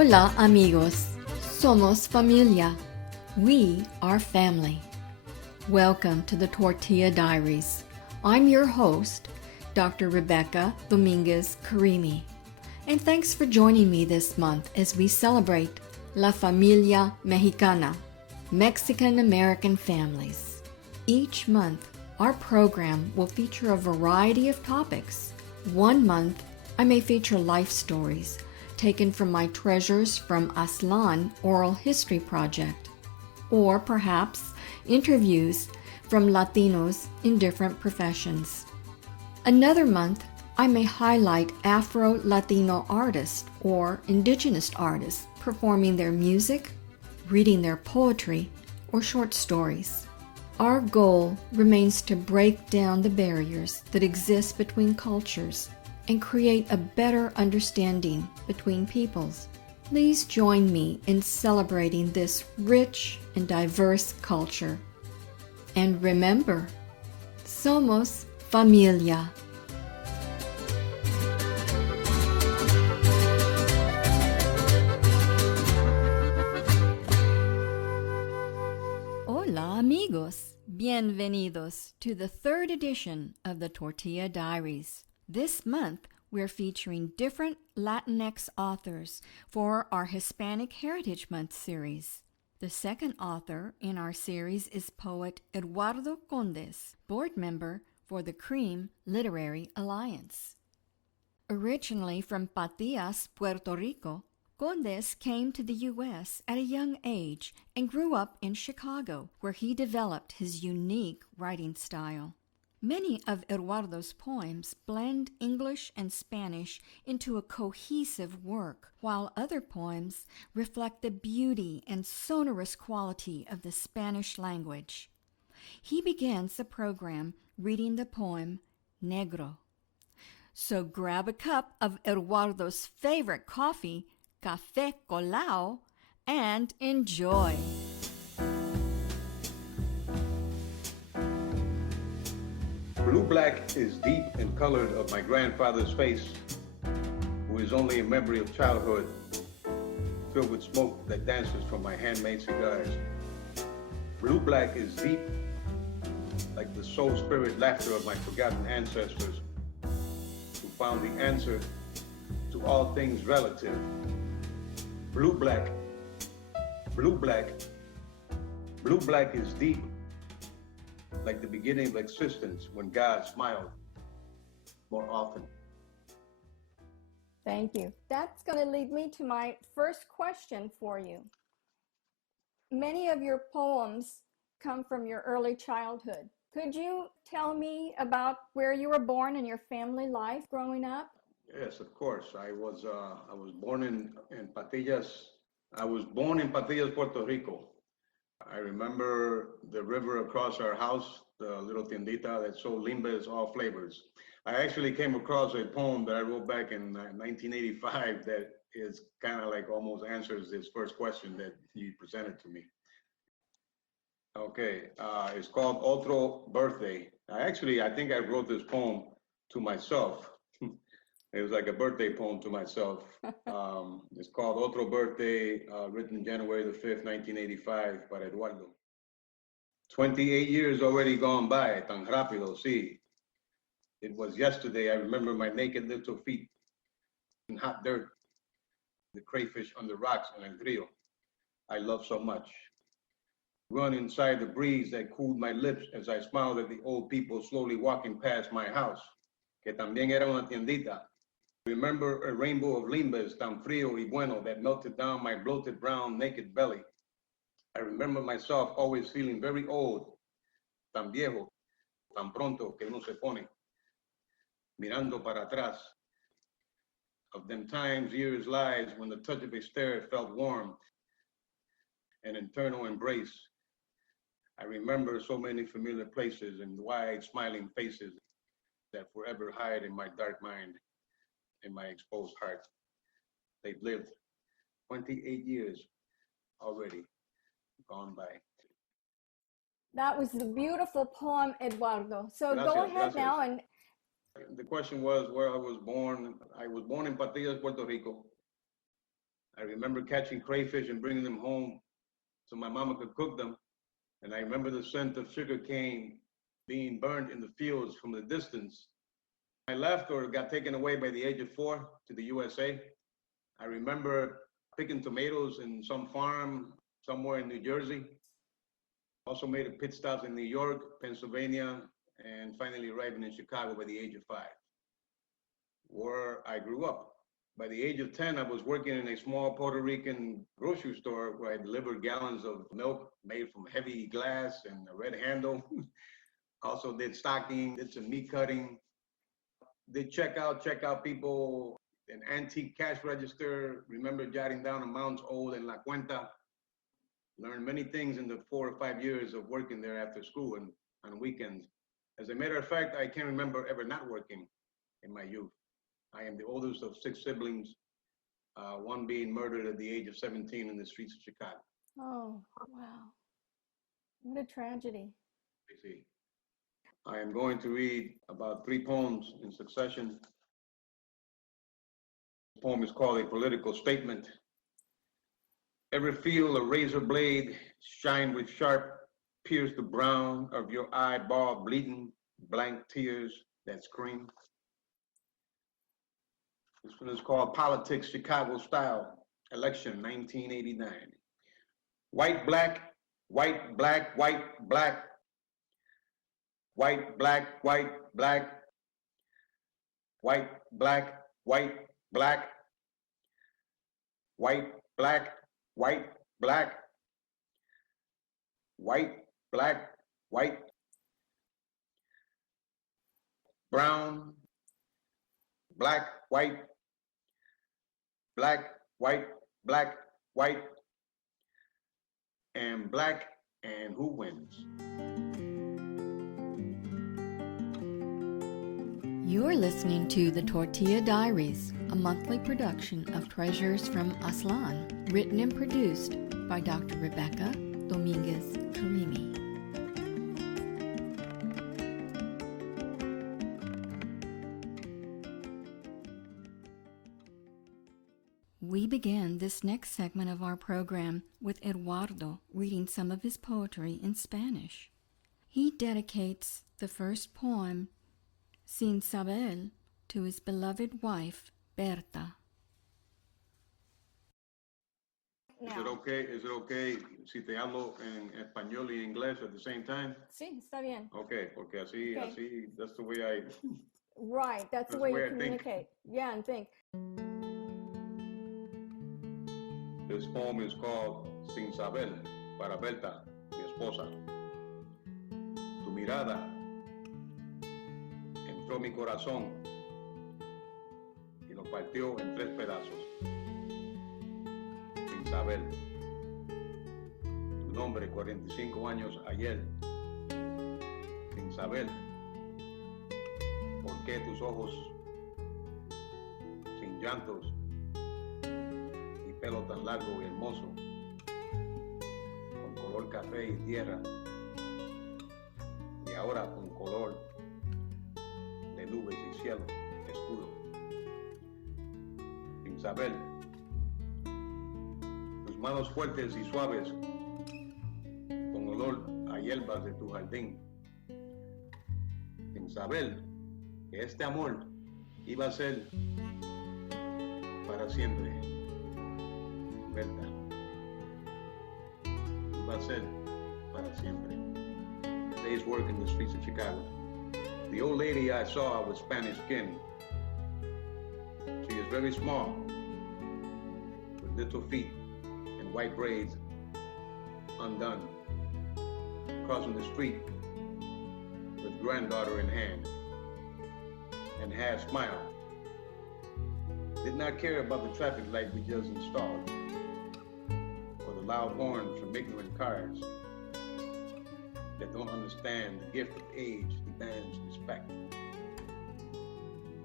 Hola, amigos. Somos familia. We are family. Welcome to the Tortilla Diaries. I'm your host, Dr. Rebecca Dominguez Karimi. And thanks for joining me this month as we celebrate La Familia Mexicana, Mexican-American families. Each month, our program will feature a variety of topics. One month, I may feature life stories taken from my Treasures from Aztlán oral history project, or perhaps interviews from Latinos in different professions. Another month, I may highlight Afro-Latino artists or indigenous artists performing their music, reading their poetry, or short stories. Our goal remains to break down the barriers that exist between cultures and create a better understanding between peoples. Please join me in celebrating this rich and diverse culture. And remember, somos familia. Hola, amigos. Bienvenidos to the third edition of the Tortilla Diaries. This month, we're featuring different Latinx authors for our Hispanic Heritage Month series. The second author in our series is poet Eduardo Condes, board member for the Cream Literary Alliance. Originally from Patillas, Puerto Rico, Condes came to the U.S. at a young age and grew up in Chicago, where he developed his unique writing style. Many of Eduardo's poems blend English and Spanish into a cohesive work, while other poems reflect the beauty and sonorous quality of the Spanish language. He begins the program reading the poem Negro. So grab a cup of Eduardo's favorite coffee, Café Colao, and enjoy. Blue-black is deep and colored of my grandfather's face, who is only a memory of childhood, filled with smoke that dances from my handmade cigars. Blue-black is deep, like the soul spirit laughter of my forgotten ancestors, who found the answer to all things relative. Blue-black, blue-black, blue-black is deep, like the beginning of existence when God smiled more often. Thank you. That's going to lead me to my first question for you. Many of your poems come from your early childhood. Could you tell me about where you were born and your family life growing up? Yes, of course. I was born in Patillas. I was born in Patillas, Puerto Rico. I remember the river across our house, the little tiendita that sold limbas, all flavors. I actually came across a poem that I wrote back in 1985 that is kind of like almost answers this first question that you presented to me. Okay, it's called Otro Birthday. I think I wrote this poem to myself. It was like a birthday poem to myself. It's called Otro Birthday, written January the 5th, 1985 by Eduardo. 28 years already gone by, tan rápido, sí. It was yesterday, I remember my naked little feet in hot dirt, the crayfish on the rocks in El Rio I love so much. Run inside the breeze that cooled my lips as I smiled at the old people slowly walking past my house, que también era una tiendita. Remember a rainbow of limbas tan frío y bueno that melted down my bloated brown naked belly. I remember myself always feeling very old, tan viejo, tan pronto que uno se pone, mirando para atrás. Of them times, years, lives when the touch of a stare felt warm, an internal embrace. I remember so many familiar places and wide smiling faces that forever hide in my dark mind, in my exposed heart. They've lived 28 years already gone by. That was the beautiful poem, Eduardo. So Gracias, go ahead gracias. now and The question was where I was born. I was born in Patillas, Puerto Rico. I remember catching crayfish and bringing them home so my mama could cook them. And I remember the scent of sugar cane being burned in the fields from the distance. I left or got taken away by the age of 4 to the USA. I remember picking tomatoes in some farm somewhere in New Jersey. Also made a pit stops in New York, Pennsylvania, and finally arriving in Chicago by the age of 5, where I grew up. By the age of 10, I was working in a small Puerto Rican grocery store where I delivered gallons of milk made from heavy glass and a red handle. Also did stocking, did some meat cutting, did check out people, an antique cash register, remember jotting down amounts owed in La Cuenta. Learned many things in the 4 or 5 years of working there after school and on weekends. As a matter of fact, I can't remember ever not working in my youth. I am the oldest of 6 siblings, one being murdered at the age of 17 in the streets of Chicago. Oh, wow. What a tragedy. I see. I am going to read about 3 poems in succession. The poem is called A Political Statement. Ever feel a razor blade shine with sharp, pierce the brown of your eyeball bleeding, blank tears that scream? This one is called Politics Chicago Style, Election 1989. White, black, white, black, white, black, white, black, white, black, white, black, white, black, white, black, white, black, white, black, white, brown, black, white, black, white, black, white, and black, and who wins? You're listening to the Tortilla Diaries, a monthly production of Treasures from Aztlán, written and produced by Dr. Rebecca Dominguez Karimi. We begin this next segment of our program with Eduardo reading some of his poetry in Spanish. He dedicates the first poem, Sin Saber, to his beloved wife, Berta. Is it okay? Is it okay si te hablo en español y inglés at the same time? Sí, está bien. Okay, porque así, Okay. así, that's the way I. Right, that's the way you communicate. Yeah, and think. This poem is called Sin Saber, para Berta, mi esposa. Tu mirada entró mi corazón y lo partió en 3 pedazos. Sin saber, tu nombre 45 años ayer. Sin saber por qué tus ojos sin llantos y pelo tan largo y hermoso, con color café y tierra, y ahora con color de nubes y cielo oscuro. Sin saber, tus manos fuertes y suaves, con olor a hierbas de tu jardín. Sin saber que este amor iba a ser para siempre. Berta, iba a ser para siempre. Day's work in the streets of Chicago. The old lady I saw with Spanish skin. She is very small, with little feet and white braids undone, crossing the street with granddaughter in hand, and half smile. Did not care about the traffic light we just installed, or the loud horns from ignorant cars that don't understand the gift of age demands respect,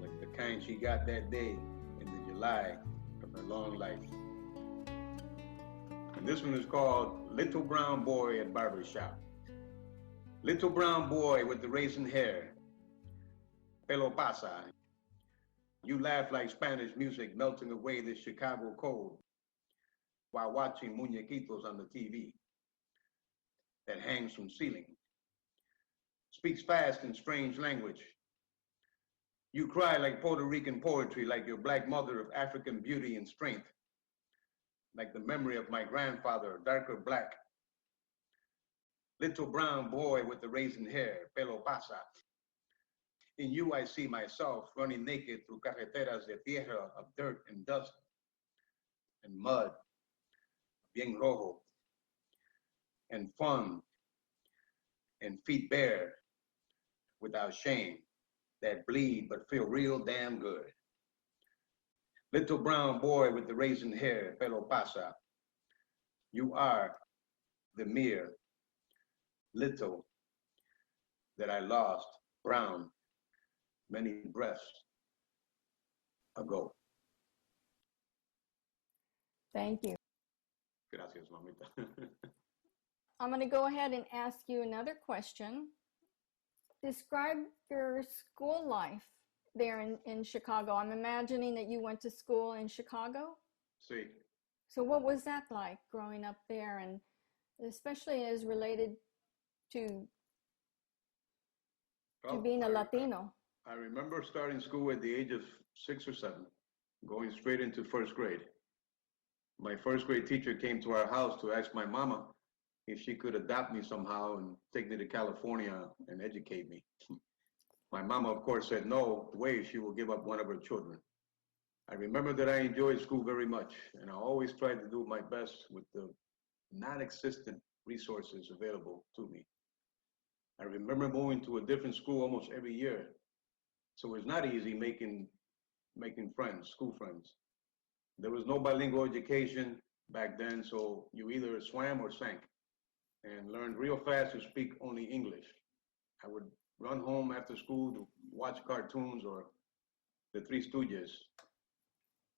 like the kind she got that day in the July of her long life. And this one is called Little Brown Boy at Barber Shop. Little brown boy with the raisin hair, pelo pasa. You laugh like Spanish music melting away this Chicago cold. while watching muñequitos on the TV that hangs from ceiling. Speaks fast in strange language. You cry like Puerto Rican poetry, like your black mother of African beauty and strength, like the memory of my grandfather, darker black. Little brown boy with the raisin hair, pelo pasa. In you, I see myself running naked through carreteras de tierra of dirt and dust and mud, bien rojo, and fun, and feet bare, without shame, that bleed but feel real damn good. Little brown boy with the raisin hair, pelo pasa. You are the mere little that I lost, brown, many breaths ago. Thank you. Gracias, mamita. I'm going to go ahead and ask you another question. Describe your school life there in Chicago. I'm imagining that you went to school in Chicago. Sí. So what was that like growing up there, and especially as related to being a Latino? I remember starting school at the age of 6 or 7, going straight into first grade. My first grade teacher came to our house to ask my mama if she could adopt me somehow and take me to California and educate me. My mama, of course, said no way she will give up one of her children. I remember that I enjoyed school very much, and I always tried to do my best with the non-existent resources available to me. I remember moving to a different school almost every year, so it was not easy making friends, school friends. There was no bilingual education back then, so you either swam or sank, and learned real fast to speak only English. I would run home after school to watch cartoons or the Three Stooges,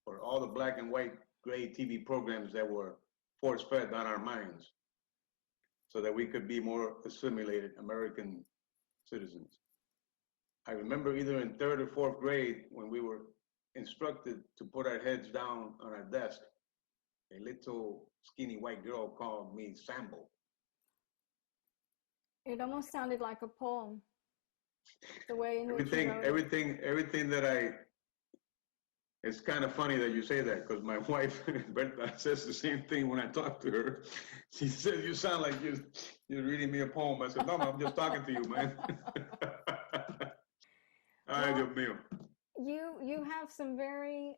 or all the black and white gray TV programs that were force-fed on our minds so that we could be more assimilated American citizens. I remember either in 3rd or 4th grade when we were instructed to put our heads down on our desk, a little skinny white girl called me Sambo. It almost sounded like a poem, the way in which you wrote it. Everything that it's kind of funny that you say that, because my wife, Berta, says the same thing when I talk to her. She says, you sound like you're reading me a poem. I said, no, I'm just talking to you, man. Ay, Dios mío. You have some very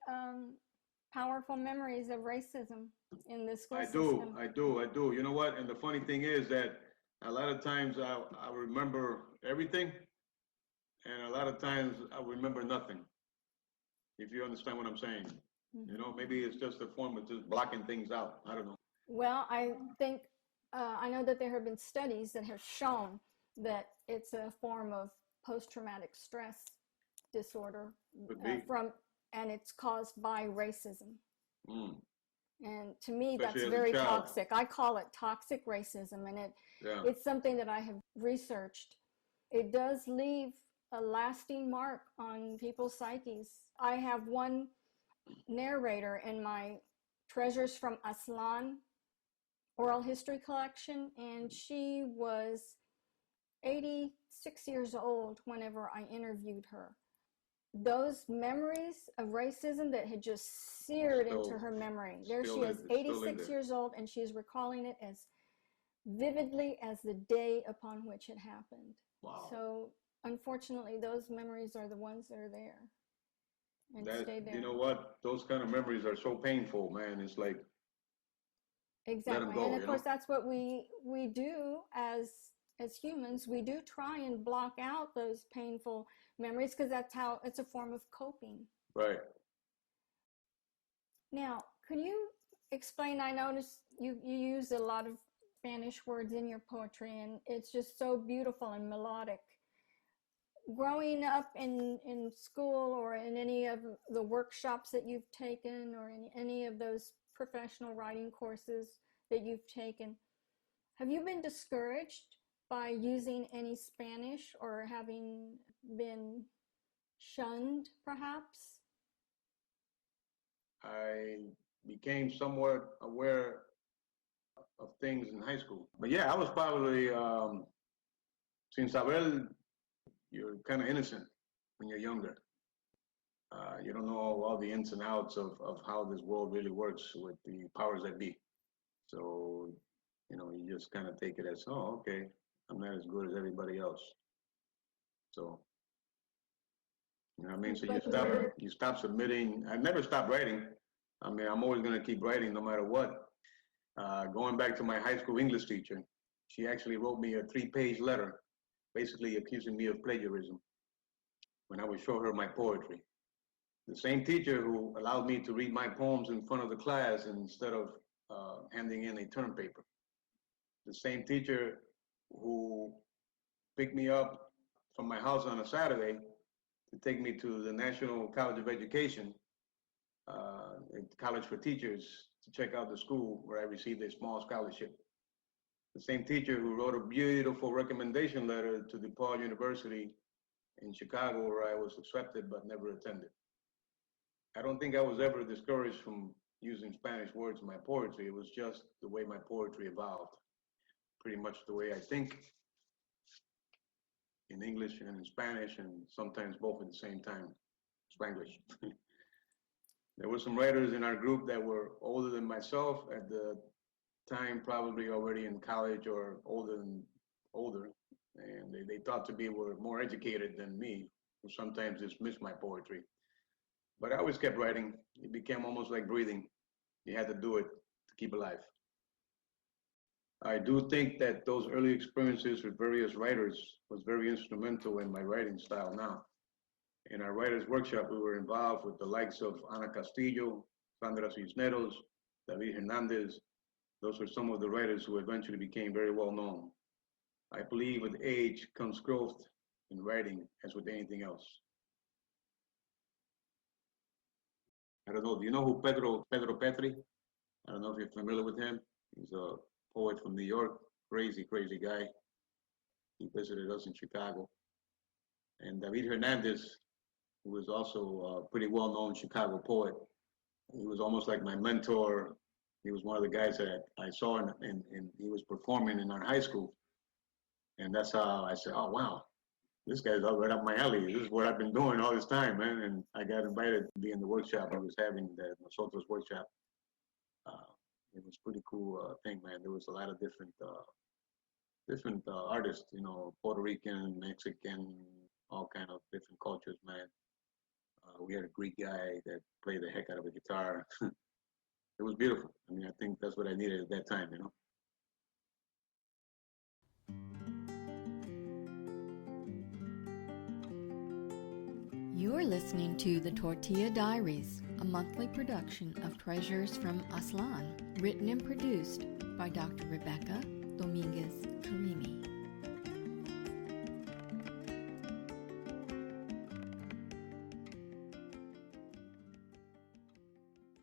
powerful memories of racism in the school system. I do. You know what? And the funny thing is that a lot of times I remember everything, and a lot of times I remember nothing. If you understand what I'm saying. Mm-hmm. You know, maybe it's just a form of just blocking things out. I don't know. Well, I think, I know that there have been studies that have shown that it's a form of post-traumatic stress disorder and it's caused by racism. Mm. And to me, especially that's very toxic. I call it toxic racism, and it's something that I have researched. It does leave a lasting mark on people's psyches. I have one narrator in my Treasures from Aslan oral history collection, and she was 86 years old whenever I interviewed her. Those memories of racism that had just seared into her memory. There she is, 86 years old, and she's recalling it as vividly as the day upon which it happened. Wow. So unfortunately, those memories are the ones that are there and stay there. You know what? Those kind of memories are so painful, man. It's like, exactly. Let them go, and of course, that's what we do as humans. We do try and block out those painful memories because that's how it's a form of coping. Right. Now, could you explain? I noticed you use a lot of Spanish words in your poetry, and it's just so beautiful and melodic. Growing up in school or in any of the workshops that you've taken or in any of those professional writing courses that you've taken, have you been discouraged by using any Spanish or having been shunned, perhaps? I became somewhat aware of things in high school. But yeah, I was probably, sin saber, you're kind of innocent when you're younger. You don't know all the ins and outs of how this world really works with the powers that be. So, you just kind of take it as, oh, okay, I'm not as good as everybody else. So, you know what I mean? So you stop submitting. I never stopped writing. I mean, I'm always going to keep writing no matter what. Going back to my high school English teacher, she actually wrote me a 3-page letter, basically accusing me of plagiarism when I would show her my poetry. The same teacher who allowed me to read my poems in front of the class instead of handing in a term paper. The same teacher who picked me up from my house on a Saturday to take me to the National College of Education, College for Teachers, to check out the school where I received a small scholarship. The same teacher who wrote a beautiful recommendation letter to DePaul University in Chicago, where I was accepted but never attended. I don't think I was ever discouraged from using Spanish words in my poetry. It was just the way my poetry evolved. Pretty much the way I think in English and in Spanish, and sometimes both at the same time, Spanglish. There were some writers in our group that were older than myself at the time, probably already in college or older, and they thought to be were more educated than me, who sometimes dismissed my poetry. But I always kept writing. It became almost like breathing. You had to do it to keep alive. I do think that those early experiences with various writers was very instrumental in my writing style now. In our writers' workshop, we were involved with the likes of Ana Castillo, Sandra Cisneros, David Hernandez. Those were some of the writers who eventually became very well known. I believe with age comes growth in writing as with anything else. I don't know, do you know who Pedro Petri? I don't know if you're familiar with him. He's a poet from New York, crazy guy. He visited us in Chicago. And David Hernandez, who was also a pretty well-known Chicago poet. He was almost like my mentor. He was one of the guys that I saw and he was performing in our high school. And that's how I said, oh, wow, this guy's right up my alley. This is what I've been doing all this time, man. And I got invited to be in the workshop. I was having the Nosotros workshop. It was pretty cool thing, man. There was a lot of different artists, Puerto Rican, Mexican, all kind of different cultures, man. We had a Greek guy that played the heck out of a guitar. It was beautiful. I mean, I think that's what I needed at that time, You're listening to the Tortilla Diaries, a monthly production of Treasures from Aztlán, written and produced by Dr. Rebecca Dominguez Karimi.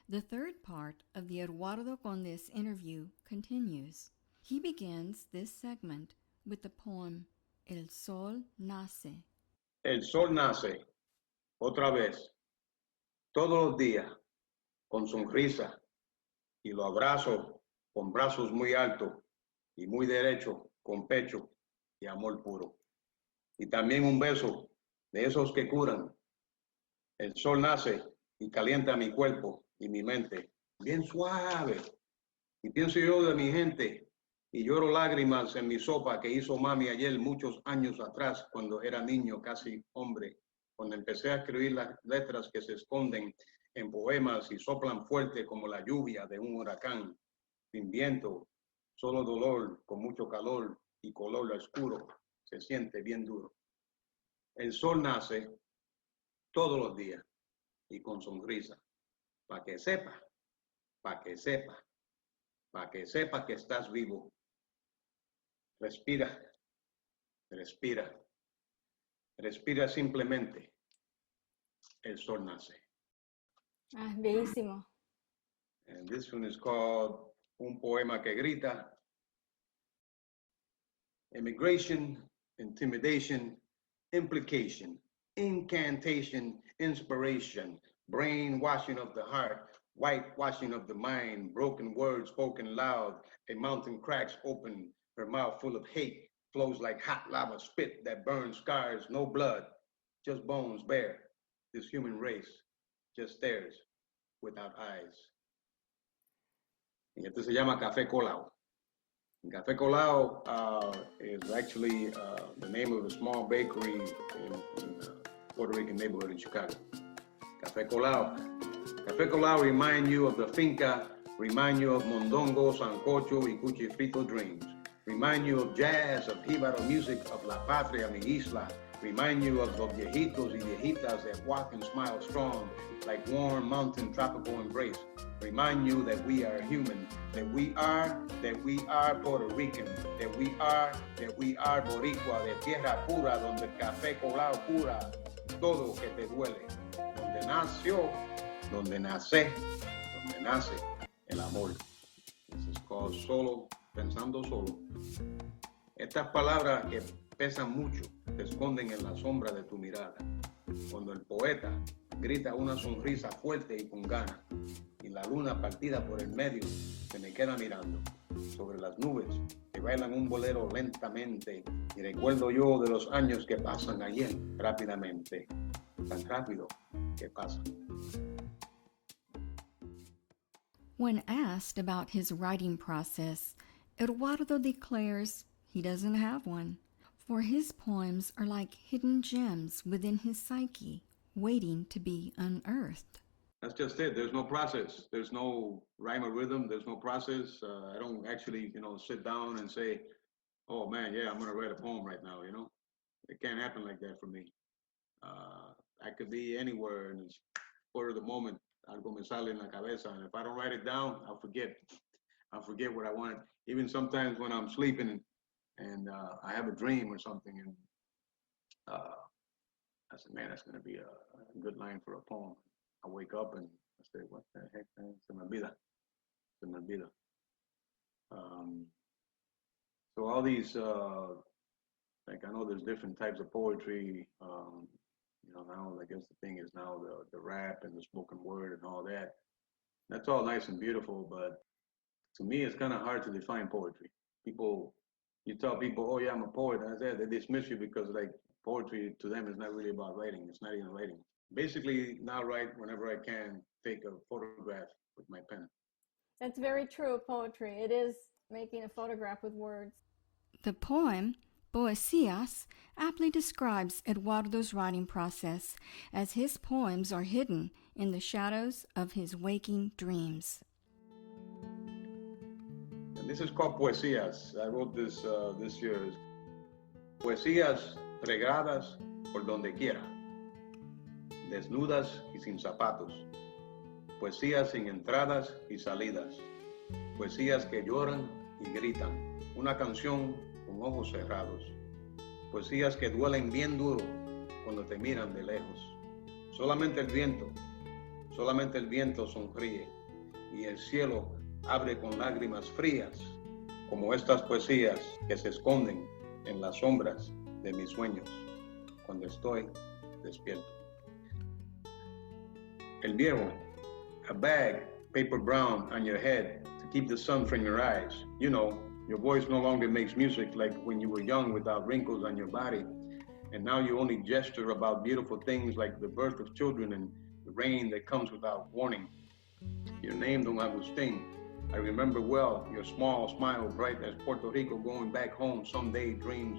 The third part of the Eduardo Condes interview continues. He begins this segment with the poem El Sol Nace. El sol nace, otra vez, todos los días, con sonrisa, y lo abrazo con brazos muy altos y muy derecho, con pecho y amor puro. Y también un beso de esos que curan. El sol nace y calienta mi cuerpo y mi mente, bien suave. Y pienso yo de mi gente y lloro lágrimas en mi sopa que hizo mami ayer muchos años atrás, cuando era niño, casi hombre, cuando empecé a escribir las letras que se esconden en poemas y soplan fuerte como la lluvia de un huracán, sin viento, solo dolor, con mucho calor y color oscuro, se siente bien duro. El sol nace todos los días y con sonrisa, para que sepa, para que sepa, para que sepa que estás vivo. Respira, respira, respira simplemente. El sol nace. Ah, bellísimo. And this one is called Un Poema que Grita. Immigration, intimidation, implication, incantation, inspiration, brainwashing of the heart, whitewashing of the mind, broken words spoken loud, a mountain cracks open, her mouth full of hate, flows like hot lava spit that burns scars, no blood, just bones bare. This human race just stares without eyes. Y este se llama Café Colao. Café Colao is actually the name of a small bakery in Puerto Rican neighborhood in Chicago. Café Colao. Café Colao remind you of the finca, remind you of mondongo, sancocho, y cuchifrito dreams. Remind you of jazz, of jíbaro music, of La Patria, mi isla. Remind you of los viejitos y viejitas that walk and smile strong, like warm mountain tropical embrace. Remind you that we are human, that we are Puerto Rican, that we are Boricua, de tierra pura, donde el café colao cura todo que te duele. Donde nació, donde nace el amor. This is called Solo, Pensando Solo. Estas palabras que pesan mucho te esconden en la sombra de tu mirada. Cuando el poeta grita una sonrisa fuerte y con ganas, y la luna partida por el medio se me queda mirando sobre las nubes que bailan un bolero lentamente, y recuerdo yo de los años que pasan ayer rápidamente, tan rápido que pasan. When asked about his writing process, Eduardo declares he doesn't have one, for his poems are like hidden gems within his psyche, waiting to be unearthed. That's just it. There's no process. There's no rhyme or rhythm. There's no process. I don't actually, sit down and say, oh man, yeah, I'm going to write a poem right now, It can't happen like that for me. I could be anywhere and it's spur of the moment, algo me sale en la cabeza. And if I don't write it down, I'll forget. I'll forget what I wanted. Even sometimes when I'm sleeping and I have a dream or something, and I said, man, that's going to be a good line for a poem. I wake up and I say, what the heck, man? Se me olvida. Se me olvida. So all these, I know there's different types of poetry. Now I guess the thing is now the rap and the spoken word and all that. That's all nice and beautiful, but to me, it's kind of hard to define poetry. You tell people, oh yeah, I'm a poet, and they dismiss you because poetry to them is not really about writing. It's not even writing. Basically, now write whenever I can, take a photograph with my pen. That's very true of poetry. It is making a photograph with words. The poem, Poesías, aptly describes Eduardo's writing process, as his poems are hidden in the shadows of his waking dreams. And this is called Poesías. I wrote this this year. Poesías regadas por donde quiera, desnudas y sin zapatos. Poesías sin entradas y salidas. Poesías que lloran y gritan. Una canción con ojos cerrados. Poesías que duelen bien duro cuando te miran de lejos. Solamente el viento sonríe y el cielo abre con lágrimas frías, como estas poesías que se esconden en las sombras de mis sueños cuando estoy despierto. El viejo, a bag, paper brown on your head to keep the sun from your eyes. Your voice no longer makes music like when you were young without wrinkles on your body. And now you only gesture about beautiful things like the birth of children and the rain that comes without warning. Your name, Don Agustin, I remember well your small smile, bright as Puerto Rico going back home someday dreams.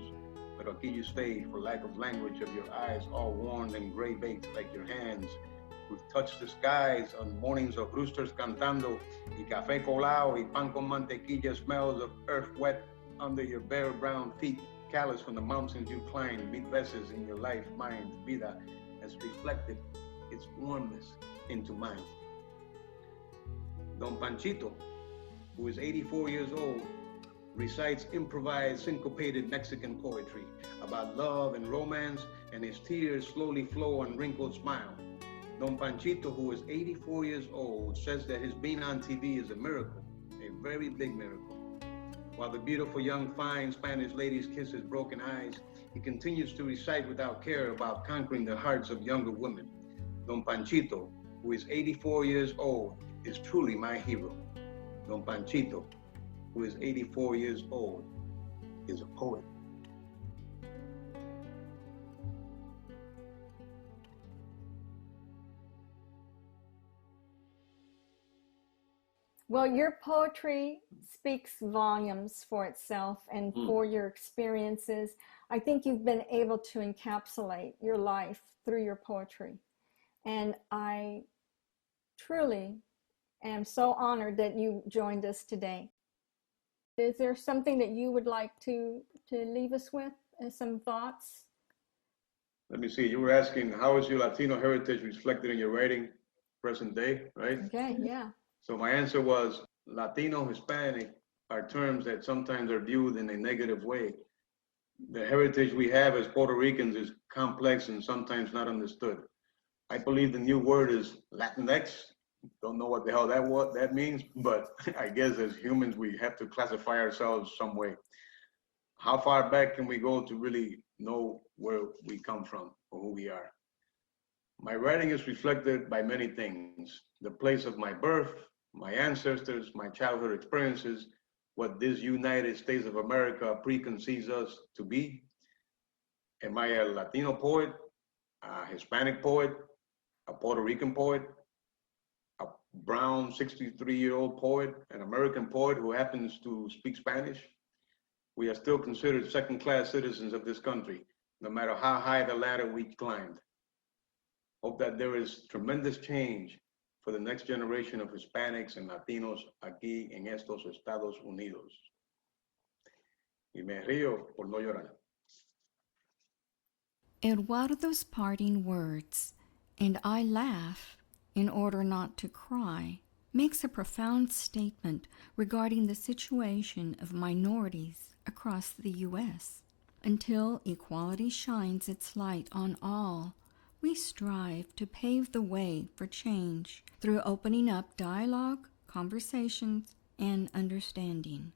But aquí you stay for lack of language of your eyes all worn and gray baked like your hands. We've touched the skies on mornings of roosters cantando y café colao y pan con mantequilla, smells of earth wet under your bare brown feet, callous from the mountains you climbed, mid veces in your life, mind, vida, has reflected its warmness into mine. Don Panchito, who is 84 years old, recites improvised syncopated Mexican poetry about love and romance, and his tears slowly flow on wrinkled smile. Don Panchito, who is 84 years old, says that his being on TV is a miracle, a very big miracle. While the beautiful young fine Spanish ladies kiss his broken eyes, he continues to recite without care about conquering the hearts of younger women. Don Panchito, who is 84 years old, is truly my hero. Don Panchito, who is 84 years old, is a poet. Well, your poetry speaks volumes for itself and for your experiences. I think you've been able to encapsulate your life through your poetry. And I truly am so honored that you joined us today. Is there something that you would like to leave us with, some thoughts? Let me see, you were asking how is your Latino heritage reflected in your writing present day, right? Okay, yeah. So my answer was Latino, Hispanic are terms that sometimes are viewed in a negative way. The heritage we have as Puerto Ricans is complex and sometimes not understood. I believe the new word is Latinx. Don't know what the hell that means, but I guess as humans we have to classify ourselves some way. How far back can we go to really know where we come from or who we are? My writing is reflected by many things: the place of my birth, my ancestors, my childhood experiences, what this United States of America preconceives us to be. Am I a Latino poet, a Hispanic poet, a Puerto Rican poet, a brown 63-year-old poet, an American poet who happens to speak Spanish? We are still considered second-class citizens of this country, no matter how high the ladder we climbed. Hope that there is tremendous change for the next generation of Hispanics and Latinos aquí en estos Estados Unidos. Y me río por no llorar. Eduardo's parting words, "And I laugh in order not to cry," makes a profound statement regarding the situation of minorities across the U.S. Until equality shines its light on all, we strive to pave the way for change through opening up dialogue, conversations, and understanding.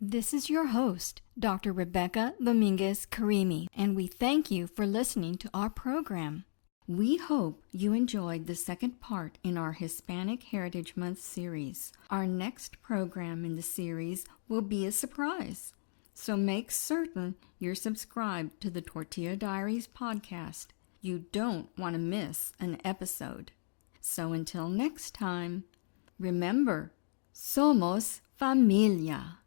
This is your host, Dr. Rebecca Dominguez Karimi, and we thank you for listening to our program. We hope you enjoyed the second part in our Hispanic Heritage Month series. Our next program in the series will be a surprise, so make certain you're subscribed to the Tortilla Diaries podcast. You don't want to miss an episode. So until next time, remember, somos familia.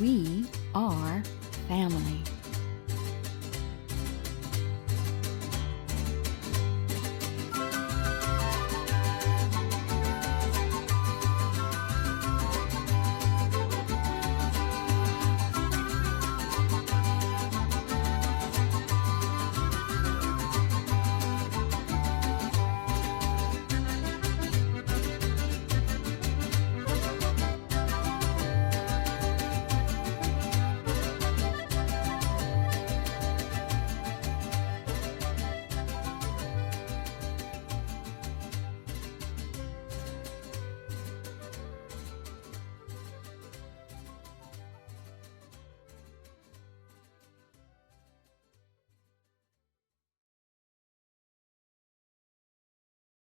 We are family.